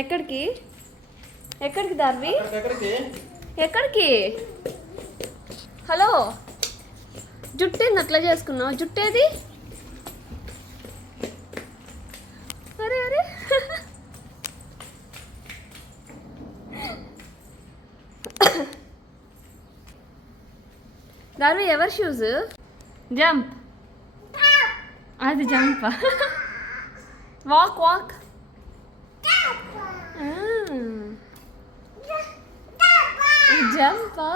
ఎక్కడికి ఎక్కడికి దార్వి? ఎక్కడికి? హలో, జుట్టేంది అట్లా చేసుకున్నావు? జుట్టేది? అరే అరే దార్వి ఎవరి షూస్? జంప్, అది జంప్. Walk walk. జంపా?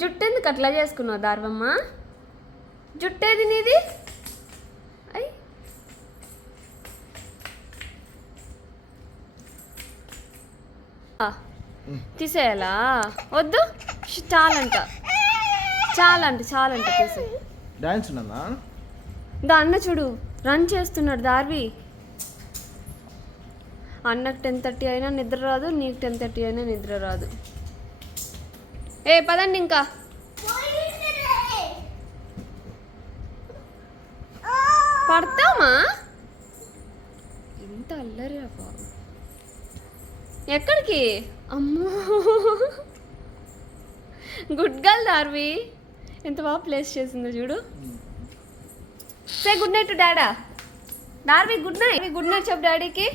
జుట్టు ఎందుకు అట్లా చేసుకున్నావు దార్వమ్మ? జుట్టేది నీది? అయ్ తీసేయాలా? వద్దు, చాలంట చాలంట చాలంట తీసే. డాన్స్ ఉన్నదా? దా అన్న చూడు రన్ చేస్తున్నాడు దార్వి. అన్నకు 10:30 అయినా నిద్ర రాదు, నీకు 10:30 అయినా నిద్ర రాదు. ఏ పదండి ఇంకా. పడతామా? ఎంత అల్లరి బాబు. ఎక్కడికి? అమ్మో, గుడ్ గర్ల్ దార్వి. ఎంత బాగా ప్లేస్ చేసిందో చూడు. Say good night to dada. Darvi good night. Good night చెప్పు డాడీకి.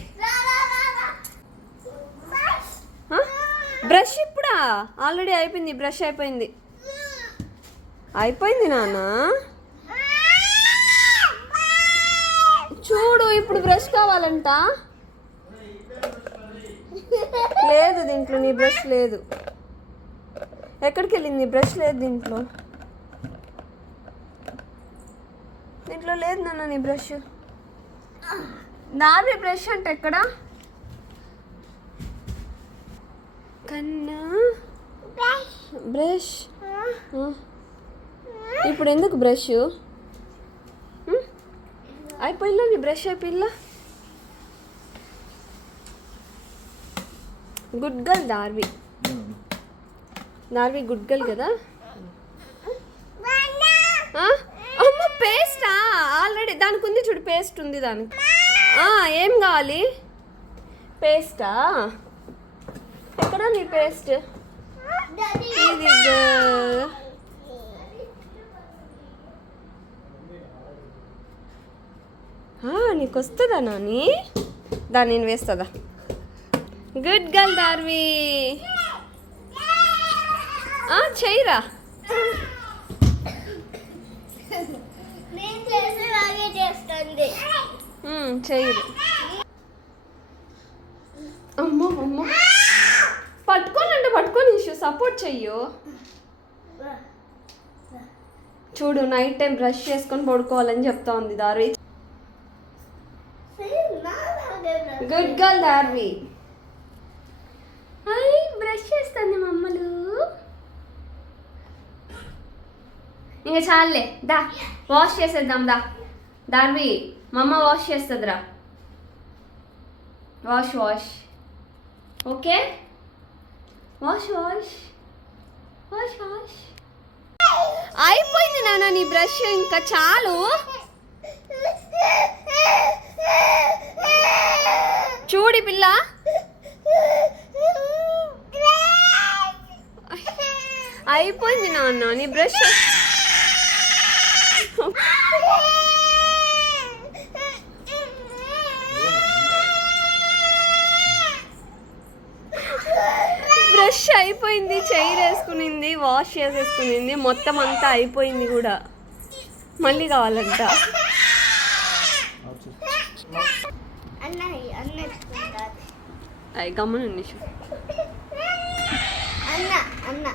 బ్రష్ ఇప్పుడా? ఆల్రెడీ అయిపోయింది, బ్రష్ అయిపోయింది. అయిపోయింది నాన్న. చూడు ఇప్పుడు బ్రష్ కావాలంట. లేదు దీంట్లో నీ బ్రష్ లేదు. ఎక్కడికి వెళ్ళింది? బ్రష్ లేదు దీంట్లో. దీంట్లో లేదు నాన్న నీ బ్రష్. దార్వి బ్రష్ అంటే ఎక్కడ? కన్నా బ్రష్. ఇప్పుడు ఎందుకు బ్రష్? అయిపోయిందా నీ బ్రష్? అయిపోయిందా? Good girl Darvi. Darvi good girl కదా. అమ్మ పేస్టా? ఆల్రెడీ దానికి ఉంది చూడు, పేస్ట్ ఉంది దానికి. ఏం కావాలి? పేస్టా? ఎక్కడ నీ పేస్ట్? ఇది నీకు వస్తుందా నాని? దాన్ని నేను వేస్తుందా? Good girl Darvi. చెయ్యరా. చెయ్యరు. అమ్మో అమ్మో, పట్టుకోనంటే పట్టుకొని సపోర్ట్ చెయ్యు. చూడు నైట్ టైం బ్రష్ చేసుకొని పడుకోవాలని చెప్తా ఉంది Darvi. Good girl Darvi. Brush చేస్తుంది మమ్మలు. ఇంకా చాలే, దా వాష్ చేసేద్దాం. దా దార్వి, మమ్మ వాష్ చేస్తుందిరా. Wash wash. Okay, wash wash wash wash. అయిపోయింది నాన్న నీ బ్రష్, ఇంకా చాలు. చూడి పిల్ల, అయిపోయింది నాన్న నీ బ్రష్. బ్రష్ అయిపోయింది, చెయ్యి వేసుకునింది, వాష్ చేసేసుకునింది, మొత్తం అంతా అయిపోయింది కూడా. మళ్ళీ కావాలంట. అయ్యి గమ్మనండి. అన్న